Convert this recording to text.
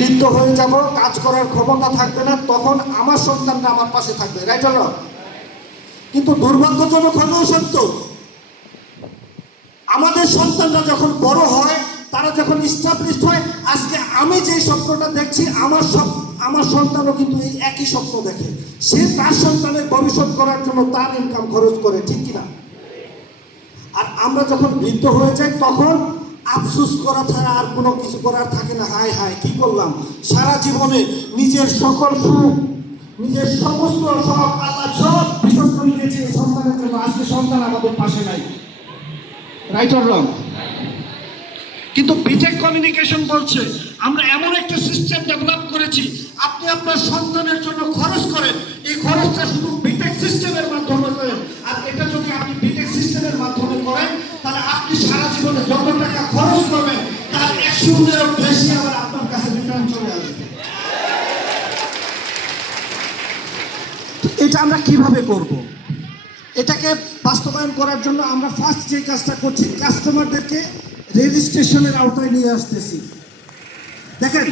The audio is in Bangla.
বৃদ্ধ হয়ে যাব, কাজ করার ক্ষমতা থাকবে না, তখন আমার সন্তানরা আমার পাশে থাকবে, রাইট অর নট? কিন্তু দুর্ভাগ্যজনক হলেও সত্য, আমাদের সন্তানরা যখন বড় হয়, তারা যখন ইস্টাবলিশড হয়, আজকে আমি যে স্বপ্নটা দেখছি আমার সন্তানও কিন্তু এই একই স্বপ্ন দেখে। সে তার সন্তানের ভবিষ্যৎ করার জন্য তার ইনকাম খরচ করে, ঠিক কিনা? আর আমরা যখন বৃদ্ধ হয়ে যাই তখন আফসোস করা ছাড়া আর কোনো কিছু করার থাকে না। হায় হায় কি করলাম, সারা জীবনে নিজের সকল সুখ, নিজের সমস্ত শখ আল্লাহ সব বিসর্জন দিয়েছে এই সন্তানের জন্য, আজকে সন্তান আমাদের পাশে নাই, রাইট অর রং? কিন্তু বিটেক কমিউনিকেশন বলছে আমরা এমন একটা সিস্টেম ডেভেলপ করেছি, আপনি আপনার সন্তানের জন্য খরচ করেন, এই খরচটা শুধু বিটেক সিস্টেমের মাধ্যমে করেন। আর এটা যদি আপনি বিটেক সিস্টেমের মাধ্যমে করেন, তাহলে আপনি সারা জীবনে যত টাকা খরচ করবেন তার 100 গুণেরও বেশি আবার আপনার কাছে রিটার্ন চলে আসবে। এটা আমরা কিভাবে করব? এটাকে বাস্তবায়ন করার জন্য আমরা ফার্স্ট যে কাজটা করছি, কাস্টমারদেরকে রেজিস্ট্রেশনের আওতায় নিয়ে আসতেছি। দেখেন,